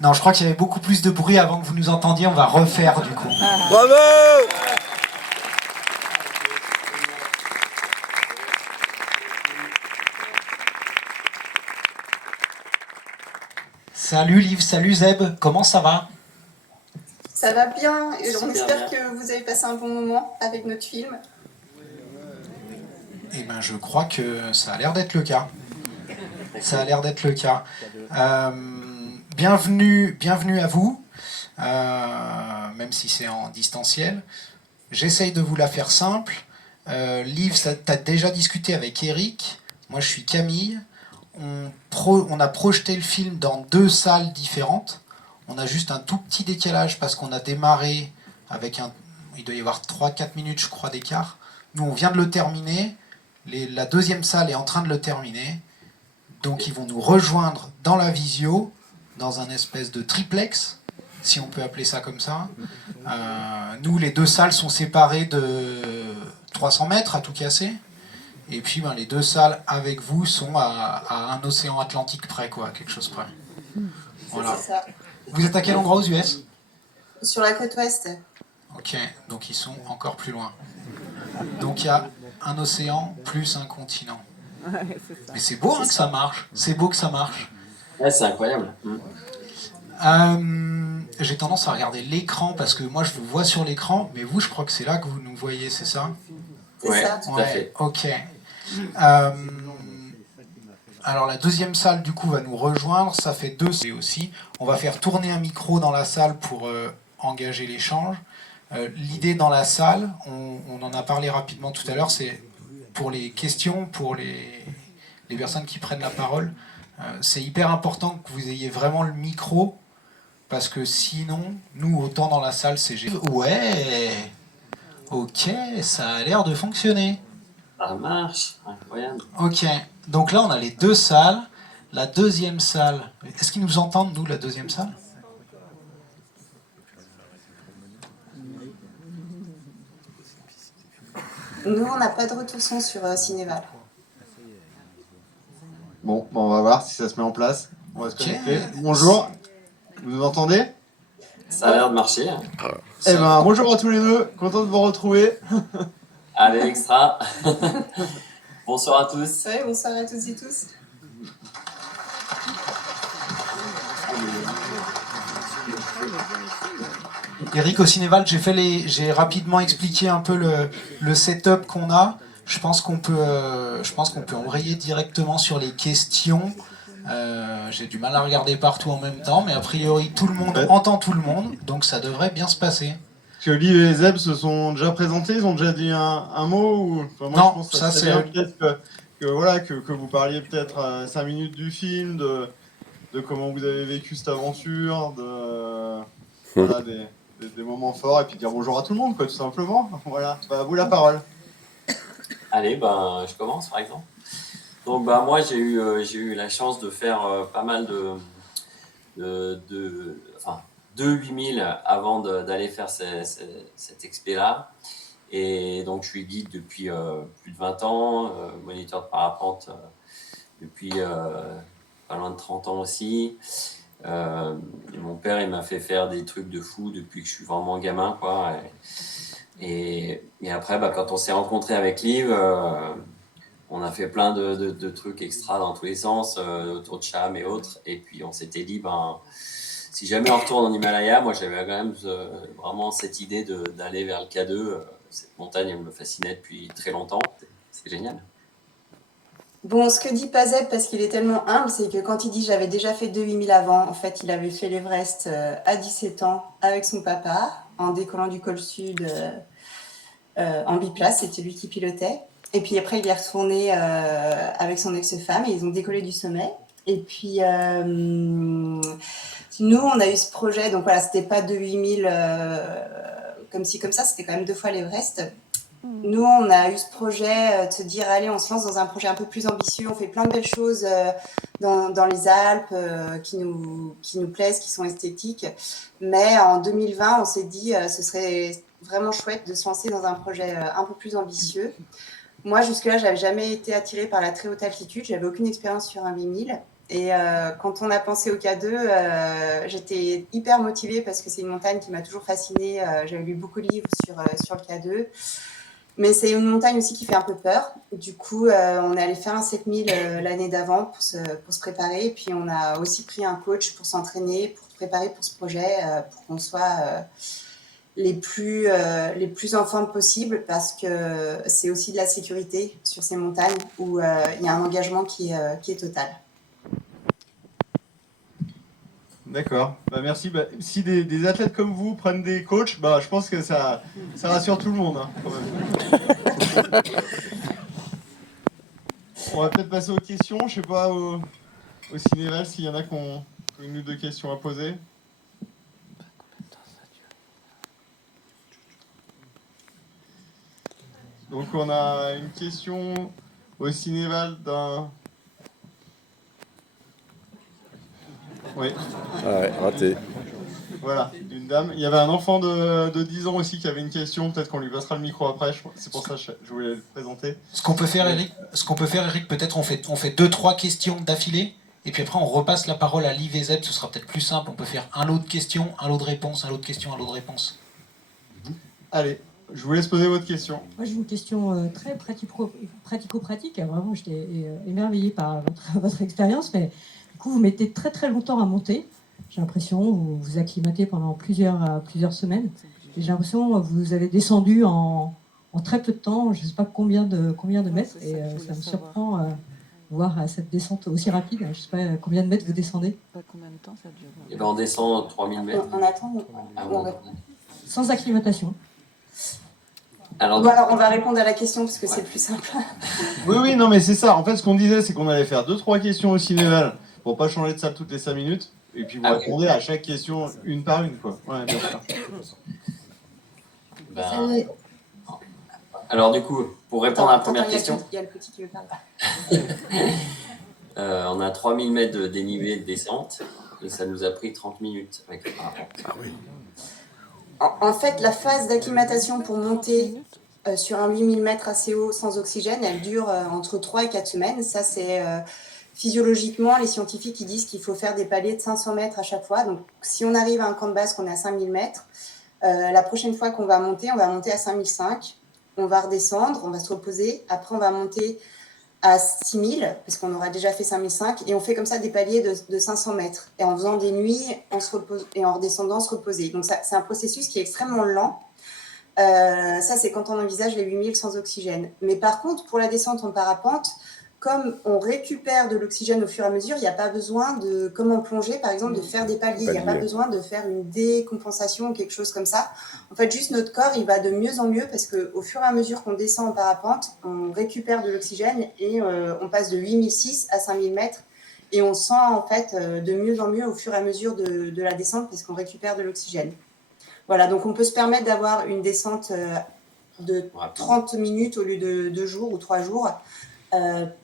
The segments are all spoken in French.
Non, je crois qu'il y avait beaucoup plus de bruit avant que vous nous entendiez. On va refaire du coup. Bravo! Salut Liv, salut Zeb, comment ça va? Ça va bien, et on Super espère bien. que vous avez passé un bon moment avec notre film. Eh ben, je crois que ça a l'air d'être le cas. Ça a l'air d'être le cas. Bienvenue à vous, même si c'est en distanciel. J'essaye de vous la faire simple. Liv, t'as déjà discuté avec Eric. Moi, je suis Camille. On a projeté le film dans 2 salles différentes. On a juste un tout petit décalage parce qu'on a démarré avec un... Il doit y avoir 3-4 minutes, je crois, d'écart. Nous, on vient de le terminer. La deuxième salle est en train de le terminer. Donc, ils vont nous rejoindre dans la visio, dans un espèce de triplex, si on peut appeler ça comme ça. Nous, les 2 salles sont séparées de 300 mètres à tout casser. Et puis les 2 salles avec vous sont à un océan Atlantique près, quoi, quelque chose près. Voilà. C'est ça. Vous êtes à quel endroit aux US? Sur la côte ouest. Ok, donc ils sont encore plus loin. Donc il y a un océan plus un continent. Mais c'est beau que ça marche. C'est beau que ça marche. Ouais, c'est incroyable. J'ai tendance à regarder l'écran parce que moi je vous vois sur l'écran, mais vous je crois que c'est là que vous nous voyez, c'est ça? C'est Ouais, ça. tout à fait. Ok. Alors la deuxième salle du coup va nous rejoindre, ça fait 2 aussi. On va faire tourner un micro dans la salle pour engager l'échange. L'idée dans la salle, on en a parlé rapidement tout à l'heure, c'est pour les questions, pour les personnes qui prennent la parole, c'est hyper important que vous ayez vraiment le micro, parce que sinon, nous autant dans la salle c'est génial. Ouais, ok, ça a l'air de fonctionner. Ça marche, incroyable. Ok, donc là on a les 2 salles. La deuxième salle, est-ce qu'ils nous entendent, nous, la deuxième salle? Nous, on n'a pas de retour son sur Cinéval. Bon, on va voir si ça se met en place. On va se Ok. connecter. Bonjour, vous nous entendez? Ça a l'air de marcher. Eh ben, bonjour à tous les deux, content de vous retrouver. Allez, extra. Bonsoir à tous. Ouais, bonsoir à toutes et tous. Eric, au Cinéval, j'ai rapidement expliqué un peu le setup qu'on a. Je pense qu'on peut embrayer directement sur les questions. J'ai du mal à regarder partout en même temps, mais a priori tout le monde entend tout le monde, donc ça devrait bien se passer. Parce que Liv et Zeb se sont déjà présentés, ils ont déjà dit un mot ou... Enfin, moi, Non, je pense que ça, ça c'est serait bien peut-être que vous parliez peut-être 5 minutes du film, de comment vous avez vécu cette aventure, voilà, des moments forts, et puis dire bonjour à tout le monde, quoi, tout simplement. Voilà, à vous la parole. Allez, je commence par exemple. Donc moi j'ai eu la chance de faire pas mal enfin 8000 avant d'aller faire cette expé-là. Et donc je suis guide depuis plus de 20 ans, moniteur de parapente depuis pas loin de 30 ans aussi. Et mon père il m'a fait faire des trucs de fou depuis que je suis vraiment gamin, quoi. Et après quand on s'est rencontré avec Liv, on a fait plein de trucs extra dans tous les sens, autour de Cham et autres. Et puis on s'était dit, si jamais on retourne en Himalaya, moi j'avais quand même vraiment cette idée d'aller vers le K2. Cette montagne, elle me fascinait depuis très longtemps. C'est génial. Bon, ce que dit Pazeb, parce qu'il est tellement humble, c'est que quand il dit j'avais déjà fait 2 8000 avant, en fait, il avait fait l'Everest à 17 ans avec son papa, en décollant du col sud en biplace, c'était lui qui pilotait. Et puis après, il est retourné avec son ex-femme et ils ont décollé du sommet. Et puis, nous, on a eu ce projet, donc voilà, c'était pas 8000 comme ci, comme ça, c'était quand même 2 fois l'Everest. Nous, on a eu ce projet de se dire, allez, on se lance dans un projet un peu plus ambitieux, on fait plein de belles choses dans les Alpes qui nous plaisent, qui sont esthétiques. Mais en 2020, on s'est dit, ce serait vraiment chouette de se lancer dans un projet un peu plus ambitieux. Moi, jusque-là, j'avais jamais été attirée par la très haute altitude, j'avais aucune expérience sur un 8000. Et quand on a pensé au K2, j'étais hyper motivée parce que c'est une montagne qui m'a toujours fascinée. J'avais lu beaucoup de livres sur le K2. Mais c'est une montagne aussi qui fait un peu peur. Du coup, on est allé faire un 7000 l'année d'avant pour se préparer. Et puis, on a aussi pris un coach pour s'entraîner, pour se préparer pour ce projet, pour qu'on soit les plus en forme possible, parce que c'est aussi de la sécurité sur ces montagnes où il y a un engagement qui est total. D'accord, bah, merci. Bah, si des athlètes comme vous prennent des coachs, bah, je pense que ça rassure tout le monde, hein, quand même. On va peut-être passer aux questions. Je sais pas, au Cinéval, s'il y en a qui ont une ou deux questions à poser. Donc on a une question au Cinéval d'un... Oui. Ah ouais, raté. Voilà, d'une dame. Il y avait un enfant de 10 ans aussi qui avait une question. Peut-être qu'on lui passera le micro après. C'est pour ça que je voulais le présenter. Ce qu'on peut faire, Eric, peut-être on fait 2-3 questions d'affilée, et puis après on repasse la parole à Liv et Zeb, ce sera peut-être plus simple. On peut faire un lot de questions, un lot de réponses, un lot de questions, un lot de réponses. Allez, je vous laisse poser votre question. Moi, j'ai une question très pratico-pratique. Vraiment, j'étais émerveillée par votre expérience, mais du coup, vous mettez très très longtemps à monter. J'ai l'impression, vous vous acclimatez pendant plusieurs semaines. Et j'ai l'impression que vous avez descendu en très peu de temps, je ne sais pas combien de mètres, et ça me surprend de voir cette descente aussi rapide. Je ne sais pas combien de mètres vous descendez. Combien de temps ça dure? Et ben on descend 3000 mètres. On attend. Sans acclimatation. Alors, Bon, alors, on va répondre à la question parce que c'est plus simple. Oui, non, mais c'est ça. En fait, ce qu'on disait, c'est qu'on allait faire 2-3 questions au Cinéval pour pas changer de salle toutes les 5 minutes. Et puis vous répondez à chaque question une par une, quoi. Ouais, bien sûr. ben, alors du coup, pour répondre à la première question, Il y a le petit qui me parle. on a 3000 mètres de dénivelé de descente et ça nous a pris 30 minutes avec le parapente. Ah oui. En fait, la phase d'acclimatation pour monter sur un 8000 mètres assez haut sans oxygène, elle dure entre 3 et 4 semaines. Ça, c'est physiologiquement, les scientifiques qui disent qu'il faut faire des paliers de 500 mètres à chaque fois. Donc, si on arrive à un camp de base qu'on est à 5000 mètres, la prochaine fois qu'on va monter, on va monter à 5005. On va redescendre, on va se reposer. Après, on va monter à 6000, parce qu'on aura déjà fait 5005. Et on fait comme ça des paliers de 500 mètres. Et en faisant des nuits, on se repose, et en redescendant, se reposer. Donc, ça, c'est un processus qui est extrêmement lent. Ça, c'est quand on envisage les 8000 sans oxygène. Mais par contre, pour la descente en parapente, comme on récupère de l'oxygène au fur et à mesure, il n'y a pas besoin de, comme en plongée par exemple, de faire des paliers. Il n'y a pas besoin de faire une décompensation ou quelque chose comme ça. En fait, juste notre corps, il va de mieux en mieux parce qu'au fur et à mesure qu'on descend en parapente, on récupère de l'oxygène et on passe de 8006 à 5000 mètres. Et on sent en fait de mieux en mieux au fur et à mesure de la descente parce qu'on récupère de l'oxygène. Voilà, donc on peut se permettre d'avoir une descente de 30 minutes au lieu de 2 jours ou 3 jours.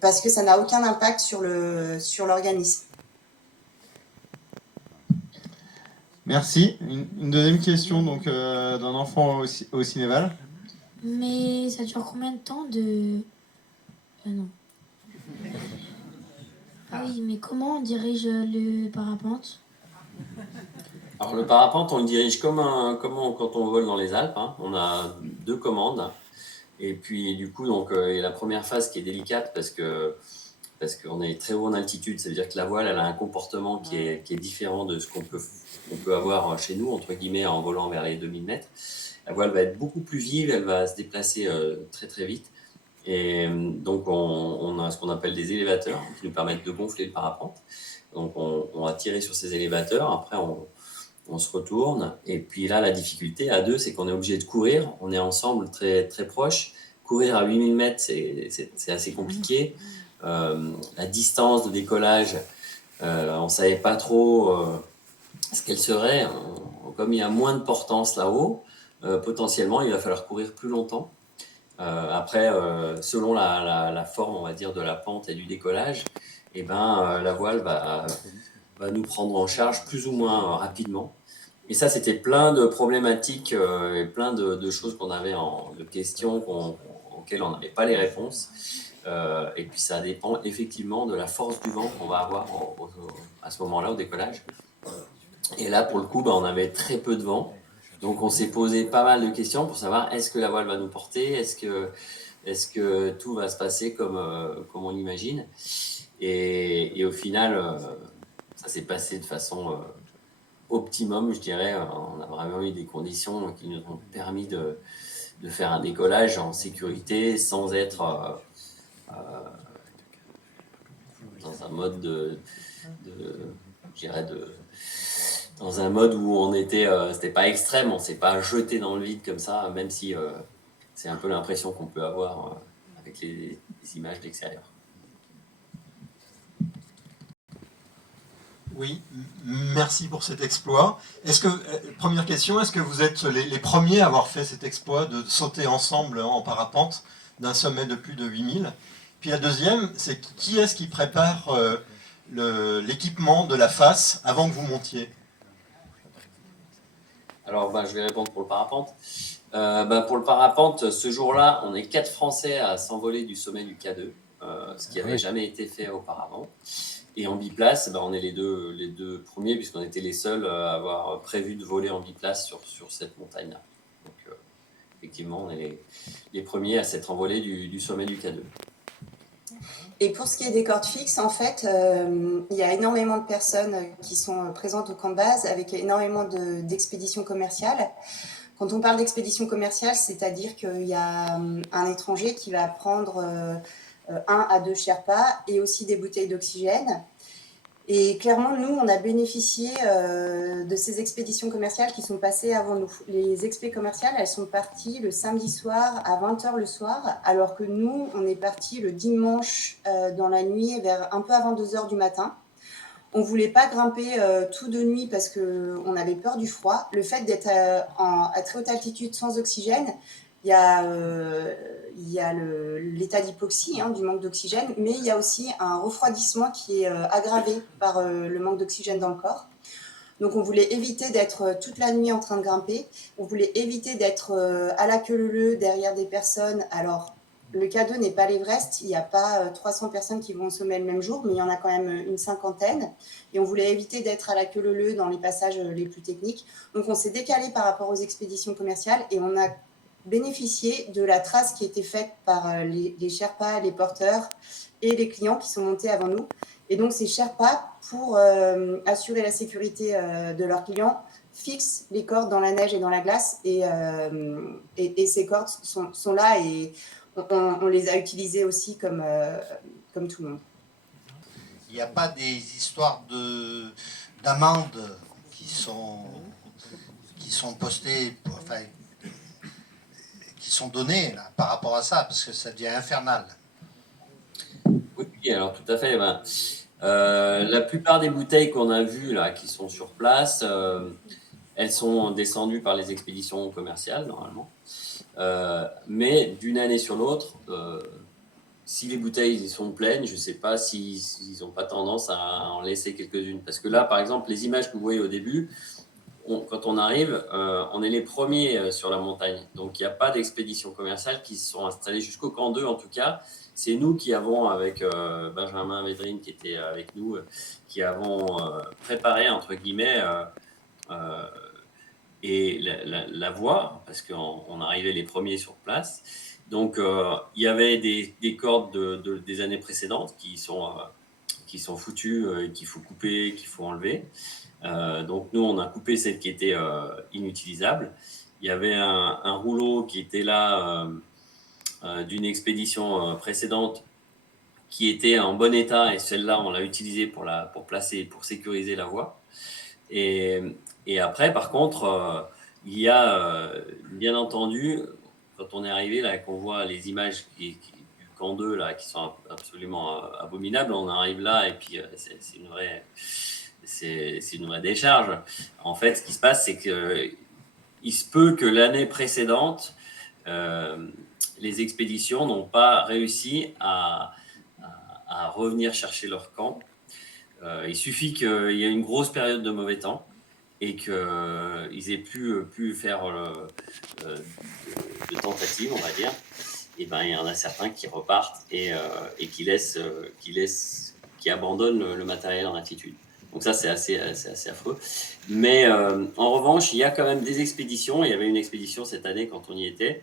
Parce que ça n'a aucun impact sur l'organisme. Merci. Une deuxième question donc d'un enfant au Cinéval. Mais ça dure combien de temps de... non. Ah oui, mais comment on dirige le parapente? Alors le parapente, on le dirige comme quand on vole dans les Alpes. Hein. On a 2 commandes. Et puis du coup, donc, et la première phase qui est délicate parce qu'on est très haut en altitude, ça veut dire que la voile elle a un comportement qui est différent de ce qu'on peut avoir chez nous, entre guillemets, en volant vers les 2000 mètres. La voile va être beaucoup plus vive, elle va se déplacer très très vite. Et donc on a ce qu'on appelle des élévateurs qui nous permettent de gonfler le parapente. Donc on va tirer sur ces élévateurs, après on se retourne, et puis là, la difficulté à 2, c'est qu'on est obligé de courir. On est ensemble très, très proches. Courir à 8000 mètres, c'est assez compliqué. La distance de décollage, on ne savait pas trop ce qu'elle serait. Comme il y a moins de portance là-haut, potentiellement, il va falloir courir plus longtemps. Après, selon la forme, on va dire, de la pente et du décollage, eh ben, la voile va nous prendre en charge plus ou moins rapidement. Et ça, c'était plein de problématiques et plein de choses qu'on avait de questions auxquelles on n'avait pas les réponses. Et puis ça dépend effectivement de la force du vent qu'on va avoir à ce moment-là au décollage. Et là, pour le coup, on avait très peu de vent. Donc on s'est posé pas mal de questions pour savoir est-ce que la voile va nous porter, est-ce que tout va se passer comme on l'imagine. Et au final, ça s'est passé de façon optimum, je dirais. On a vraiment eu des conditions qui nous ont permis de faire un décollage en sécurité sans être dans un mode je dirais dans un mode où on était, c'était pas extrême, on s'est pas jeté dans le vide comme ça, même si c'est un peu l'impression qu'on peut avoir avec les images d'extérieur. Oui, merci pour cet exploit. Première question, est-ce que vous êtes les premiers à avoir fait cet exploit de sauter ensemble en parapente d'un sommet de plus de 8000? Puis la deuxième, c'est qui est-ce qui prépare l'équipement de la face avant que vous montiez? Alors, je vais répondre pour le parapente. Pour le parapente, ce jour-là, on est 4 Français à s'envoler du sommet du K2, ce qui n'avait jamais été fait auparavant. Et en biplace, on est les deux premiers, puisqu'on était les seuls à avoir prévu de voler en biplace sur cette montagne-là. Donc, effectivement, on est les premiers à s'être envolés du sommet du K2. Et pour ce qui est des cordes fixes, en fait, il y a énormément de personnes qui sont présentes au camp de base avec énormément d'expéditions commerciales. Quand on parle d'expédition commerciale, c'est-à-dire qu'il y a un étranger qui va prendre 1 à 2 Sherpas et aussi des bouteilles d'oxygène. Et clairement, nous, on a bénéficié de ces expéditions commerciales qui sont passées avant nous. Les expés commerciales, elles sont parties le samedi soir à 20h le soir, alors que nous, on est partis le dimanche dans la nuit, vers un peu avant 2h du matin. On ne voulait pas grimper tout de nuit parce qu'on avait peur du froid. Le fait d'être à très haute altitude sans oxygène, il y a l'état d'hypoxie, du manque d'oxygène, mais il y a aussi un refroidissement qui est aggravé par le manque d'oxygène dans le corps. Donc on voulait éviter d'être toute la nuit en train de grimper, on voulait éviter d'être à la queue leu derrière des personnes. Alors le K2 n'est pas l'Everest, il n'y a pas 300 personnes qui vont au sommet le même jour, mais il y en a quand même une cinquantaine. Et on voulait éviter d'être à la queue leu dans les passages les plus techniques. Donc on s'est décalé par rapport aux expéditions commerciales et on a bénéficier de la trace qui a été faite par les Sherpas, les porteurs et les clients qui sont montés avant nous. Et donc, ces Sherpas, pour assurer la sécurité de leurs clients, fixent les cordes dans la neige et dans la glace. Et ces cordes sont là et on les a utilisées aussi comme tout le monde. Il n'y a pas des histoires d'amendes qui sont postées, qui sont données là, par rapport à ça, parce que ça devient infernal. Oui, alors tout à fait. La plupart des bouteilles qu'on a vues là, qui sont sur place, elles sont descendues par les expéditions commerciales normalement. Mais d'une année sur l'autre, si les bouteilles sont pleines, je ne sais pas s'ils n'ont pas tendance à en laisser quelques-unes. Parce que là, par exemple, les images que vous voyez au début, quand on arrive, on est les premiers sur la montagne. Donc, il n'y a pas d'expédition commerciale qui se sont installées jusqu'au camp 2, en tout cas. C'est nous qui avons, avec Benjamin Védrine, qui était avec nous, qui avons préparé, entre guillemets, et la voie, parce qu'on arrivait les premiers sur place. Donc, il y avait des cordes des années précédentes qui sont foutues, qu'il faut couper, qu'il faut enlever. Donc, nous, on a coupé celle qui était inutilisable. Il y avait un rouleau qui était là d'une expédition précédente qui était en bon état, et celle-là, on l'a utilisée pour placer, pour sécuriser la voie. Et après, par contre, il y a, bien entendu, quand on est arrivé, là, qu'on voit les images du camp 2, là, qui sont absolument abominables, on arrive là, et puis c'est une vraie décharge. En fait, ce qui se passe, c'est qu'il se peut que l'année précédente, les expéditions n'ont pas réussi à revenir chercher leur camp. Il suffit qu'il y ait une grosse période de mauvais temps et qu'ils aient pu faire de tentatives, on va dire. et ben, il y en a certains qui repartent et qui abandonnent le matériel en altitude. Donc ça, c'est assez affreux. Mais en revanche, il y a quand même des expéditions. Il y avait une expédition cette année quand on y était,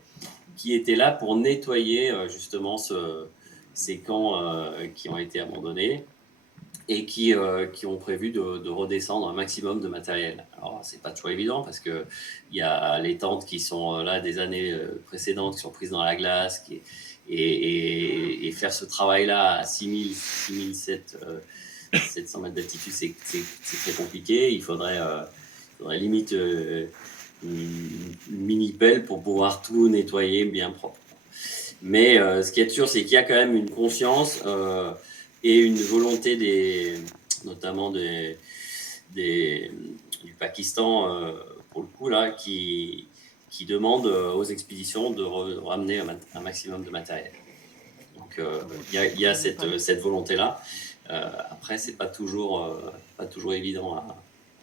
qui était là pour nettoyer justement ces camps qui ont été abandonnés et qui ont prévu de redescendre un maximum de matériel. Alors, c'est pas toujours évident parce qu'il y a les tentes qui sont là des années précédentes, qui sont prises dans la glace, et faire ce travail-là à 700 mètres d'altitude, c'est très compliqué. Il faudrait limite une mini-pelle pour pouvoir tout nettoyer bien propre. Mais ce qui est sûr, c'est qu'il y a quand même une conscience et une volonté notamment du Pakistan, pour le coup, là, qui demande aux expéditions de ramener un maximum de matériel. Donc il y a cette volonté-là. Après, c'est pas toujours évident.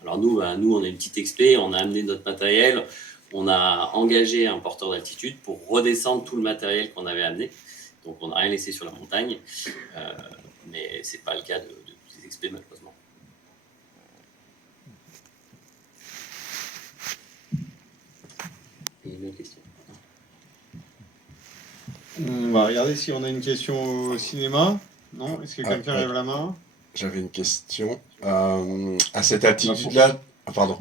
Alors nous, on est une petite expé, on a amené notre matériel, on a engagé un porteur d'altitude pour redescendre tout le matériel qu'on avait amené. Donc on n'a rien laissé sur la montagne, mais c'est pas le cas de tous les expés malheureusement. Il y a une autre question. On va regarder si on a une question au cinéma. Non? Est-ce que quelqu'un lève la main? J'avais une question. À cette altitude-là, pardon,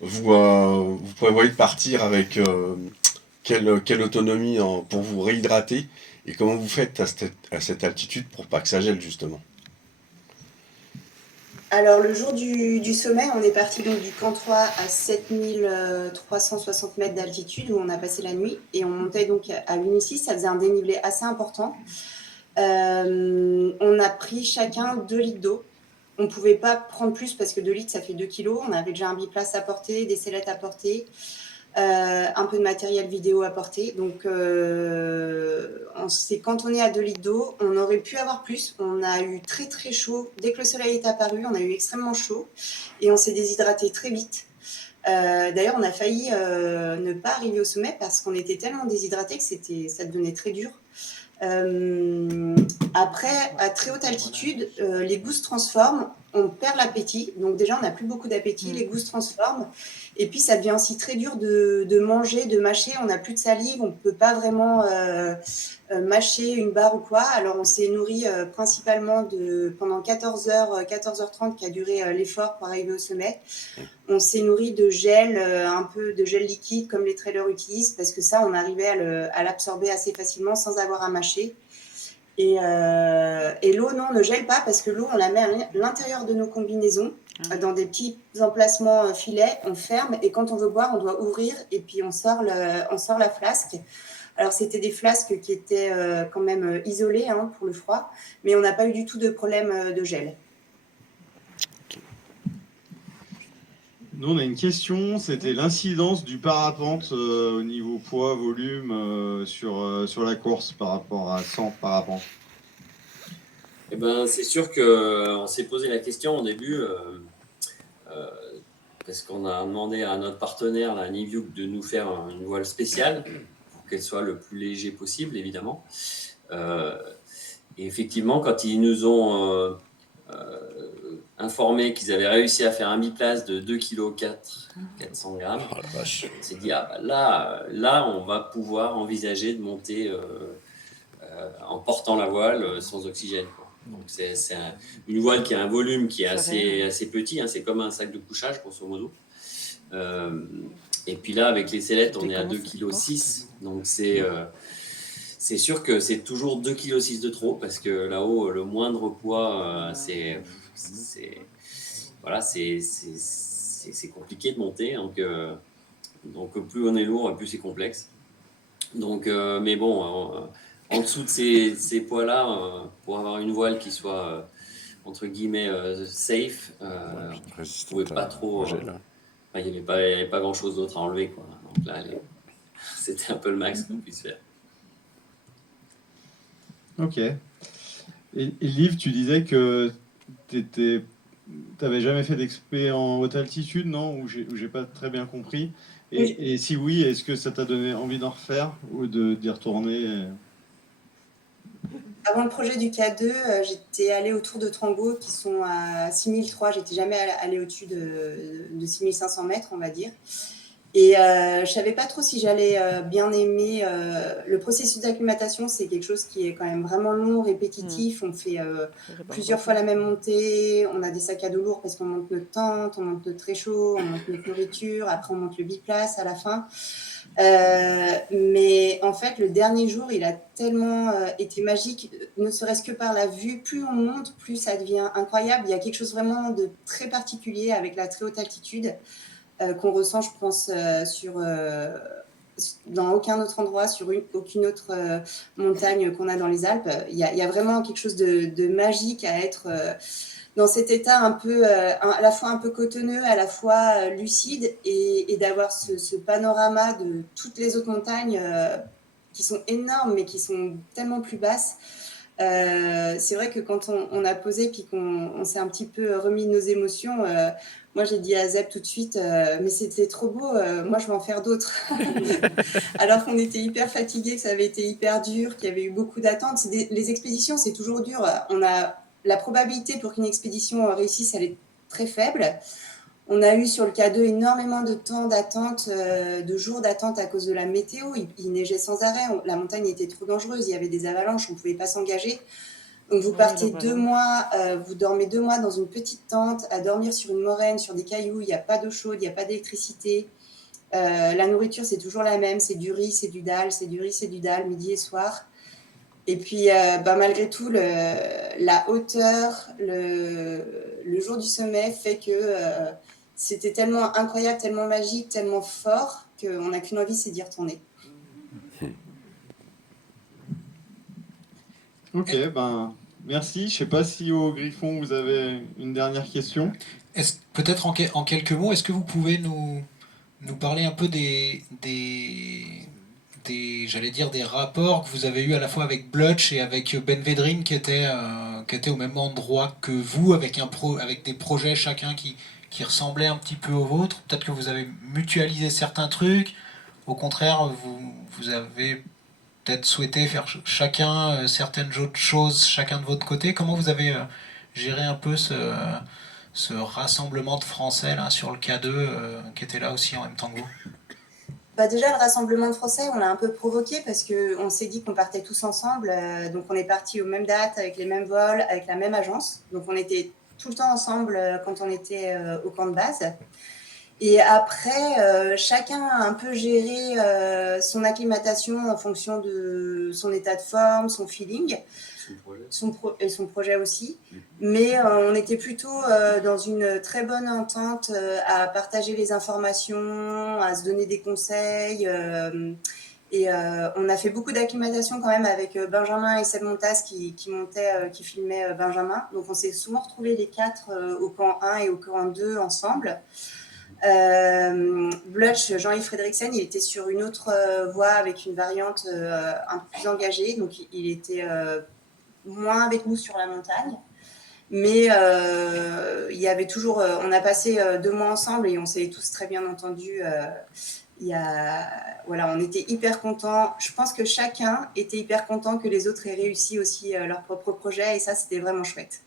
vous prévoyez de partir avec quelle autonomie pour vous réhydrater et comment vous faites à cette altitude pour pas que ça gèle justement? Alors, le jour du sommet, on est parti donc du camp 3 à 7360 mètres d'altitude où on a passé la nuit et on montait donc à Lunissi. Ça faisait un dénivelé assez important. On a pris chacun 2 litres d'eau. On ne pouvait pas prendre plus parce que 2 litres, ça fait 2 kilos. On avait déjà un biplace à porter, des sellettes à porter, un peu de matériel vidéo à porter. Donc, on s'est cantonné à 2 litres d'eau. On aurait pu avoir plus. On a eu très, très chaud. Dès que le soleil est apparu, on a eu extrêmement chaud et on s'est déshydraté très vite. D'ailleurs, on a failli ne pas arriver au sommet parce qu'on était tellement déshydraté que ça devenait très dur. Après, à très haute altitude, les goûts se transforment, on perd l'appétit. Donc déjà, on n'a plus beaucoup d'appétit, les goûts se transforment. Et puis, ça devient aussi très dur de manger, de mâcher. On n'a plus de salive, on ne peut pas vraiment mâcher une barre ou quoi. Alors, on s'est nourri principalement pendant 14h, 14h30 qui a duré l'effort pour arriver au sommet. On s'est nourri de gel, un peu de gel liquide comme les trailers utilisent parce que ça, on arrivait à l'absorber assez facilement sans avoir à mâcher. Et l'eau, non, ne gèle pas parce que l'eau, on la met à l'intérieur de nos combinaisons, dans des petits emplacements filets, on ferme et quand on veut boire, on doit ouvrir et puis on sort la flasque. Alors, c'était des flasques qui étaient quand même isolées pour le froid, mais on n'a pas eu du tout de problème de gel. Nous, on a une question, c'était l'incidence du parapente au niveau poids, volume sur la course par rapport à 100 parapentes. Eh ben, c'est sûr qu'on s'est posé la question au début, parce qu'on a demandé à notre partenaire, la Niviook, de nous faire une voile spéciale pour qu'elle soit le plus léger possible, évidemment. Et effectivement, quand ils nous ont informé qu'ils avaient réussi à faire un biplace de 2,4 kg, 400 grammes, Oh la vache. on s'est dit, ah bah là, on va pouvoir envisager de monter en portant la voile sans oxygène, quoi. Donc c'est une voile qui a un volume qui est assez petit, c'est comme un sac de couchage, grosso modo. Et puis là, avec les sellettes, on est à 2,6 kg. Donc c'est sûr que c'est toujours 2,6 kg de trop, parce que là-haut, le moindre poids, c'est compliqué de monter. Donc plus on est lourd, plus c'est complexe. Donc, mais bon, en dessous de ces poids-là, pour avoir une voile qui soit, entre guillemets, safe, on ne pouvait pas trop... Il n'y avait pas grand-chose d'autre à enlever, quoi. Donc là, c'était un peu le max qu'on puisse faire. Ok. Et Liv, tu disais que tu n'avais jamais fait d'expé en haute altitude, non? Ou j'ai pas très bien compris. Et si oui, est-ce que ça t'a donné envie d'en refaire ou d'y retourner? avant le projet du K2, j'étais allée autour de Trango, qui sont à 6003. J'étais jamais allée au-dessus de 6500 mètres, on va dire. Et je savais pas trop si j'allais bien aimer. Le processus d'acclimatation, c'est quelque chose qui est quand même vraiment long, répétitif. On fait plusieurs fois la même montée. On a des sacs à dos lourds parce qu'on monte notre tente, on monte notre réchaud, on monte notre nourriture. Après, on monte le biplace à la fin. Mais en fait, le dernier jour, il a tellement été magique, ne serait-ce que par la vue. Plus on monte, plus ça devient incroyable. Il y a quelque chose vraiment de très particulier avec la très haute altitude qu'on ressent, je pense, dans aucun autre endroit, sur aucune autre montagne qu'on a dans les Alpes. Il y a vraiment quelque chose de magique à être dans cet état un peu, à la fois un peu cotonneux, à la fois lucide, et d'avoir ce panorama de toutes les autres montagnes qui sont énormes, mais qui sont tellement plus basses. C'est vrai que quand on a posé, puis qu'on s'est un petit peu remis de nos émotions, moi j'ai dit à Zeb tout de suite, mais c'était trop beau, moi je vais en faire d'autres. Alors qu'on était hyper fatigués, que ça avait été hyper dur, qu'il y avait eu beaucoup d'attentes. Les expéditions, c'est toujours dur. La probabilité pour qu'une expédition réussisse, elle est très faible. On a eu sur le K2 énormément de temps d'attente, de jours d'attente à cause de la météo. Il neigeait sans arrêt, la montagne était trop dangereuse, il y avait des avalanches, on ne pouvait pas s'engager. Donc vous partez 2 mois, vous dormez 2 mois dans une petite tente, à dormir sur une moraine, sur des cailloux, il n'y a pas d'eau chaude, il n'y a pas d'électricité. La nourriture, c'est toujours la même, c'est du riz, c'est du dalle, c'est du riz, c'est du dalle, midi et soir. Et puis, malgré tout, la hauteur, le jour du sommet fait que c'était tellement incroyable, tellement magique, tellement fort qu'on n'a qu'une envie, c'est d'y retourner. Ok, merci. Je sais pas si au Griffon vous avez une dernière question. Peut-être en quelques mots, est-ce que vous pouvez nous parler un peu j'allais dire, des rapports que vous avez eus à la fois avec Blutch et avec Ben Vedrin, qui étaient au même endroit que vous, avec des projets chacun qui ressemblaient un petit peu aux vôtres. Peut-être que vous avez mutualisé certains trucs. Au contraire, vous avez peut-être souhaité faire chacun certaines autres choses, chacun de votre côté. Comment vous avez géré un peu ce rassemblement de Français là, sur le K2 qui était là aussi en même temps que vous? Déjà, le rassemblement de Français, on l'a un peu provoqué parce qu'on s'est dit qu'on partait tous ensemble. Donc, on est partis aux mêmes dates, avec les mêmes vols, avec la même agence. Donc, on était tout le temps ensemble quand on était au camp de base. Et après, chacun a un peu géré son acclimatation en fonction de son état de forme, son feeling. Et son projet aussi. Mais on était plutôt dans une très bonne entente à partager les informations, à se donner des conseils. Et on a fait beaucoup d'acclimatation quand même avec Benjamin et Seb Montas qui filmaient Benjamin. Donc on s'est souvent retrouvés les 4 au camp 1 et au camp 2 ensemble. Blutch, Jean-Yves Frédriksen, il était sur une autre voie avec une variante un peu plus engagée. Donc il était moins avec nous sur la montagne, mais il y avait toujours, on a passé 2 mois ensemble et on s'est tous très bien entendus. On était hyper contents. Je pense que chacun était hyper content que les autres aient réussi aussi leur propre projet, et ça, c'était vraiment chouette.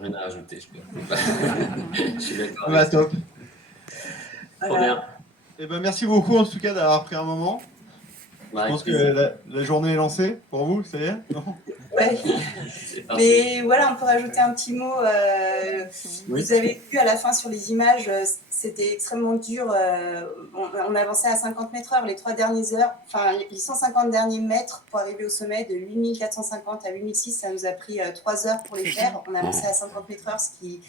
Rien à rajouter, je suis d'accord. Top. Trop bien. Merci beaucoup en tout cas d'avoir pris un moment. Je pense que la journée est lancée pour vous, ça y est, non? Ouais. Mais voilà, on peut rajouter un petit mot. Vous avez vu à la fin sur les images, c'était extrêmement dur. On avançait à 50 mètres heure les 3 dernières heures, enfin les 150 derniers mètres pour arriver au sommet de 8450 à 8006. Ça nous a pris 3 heures pour les faire. On a avancé à 50 mètres heure, ce qui,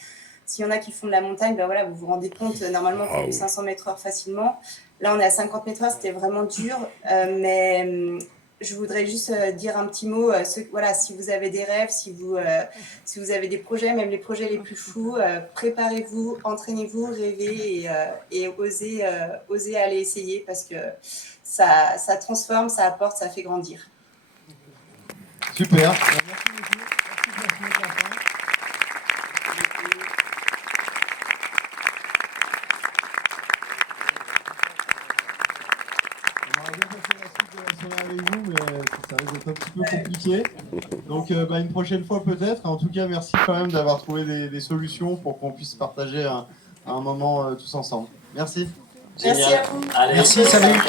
s'il y en a qui font de la montagne, vous vous rendez compte, normalement, on fait du 500 mètres heure facilement. Là, on est à 50 mètres heure, c'était vraiment dur. Mais je voudrais juste dire un petit mot. Si vous avez des rêves, si vous avez des projets, même les projets les plus fous, préparez-vous, entraînez-vous, rêvez et osez aller essayer parce que ça transforme, ça apporte, ça fait grandir. Super. On va bien passer la suite de la soirée avec vous, mais ça risque d'être un petit peu compliqué. Donc une prochaine fois peut-être. En tout cas, merci quand même d'avoir trouvé des solutions pour qu'on puisse partager un moment tous ensemble. Merci. Merci Génial. à vous. Allez, Merci, salut.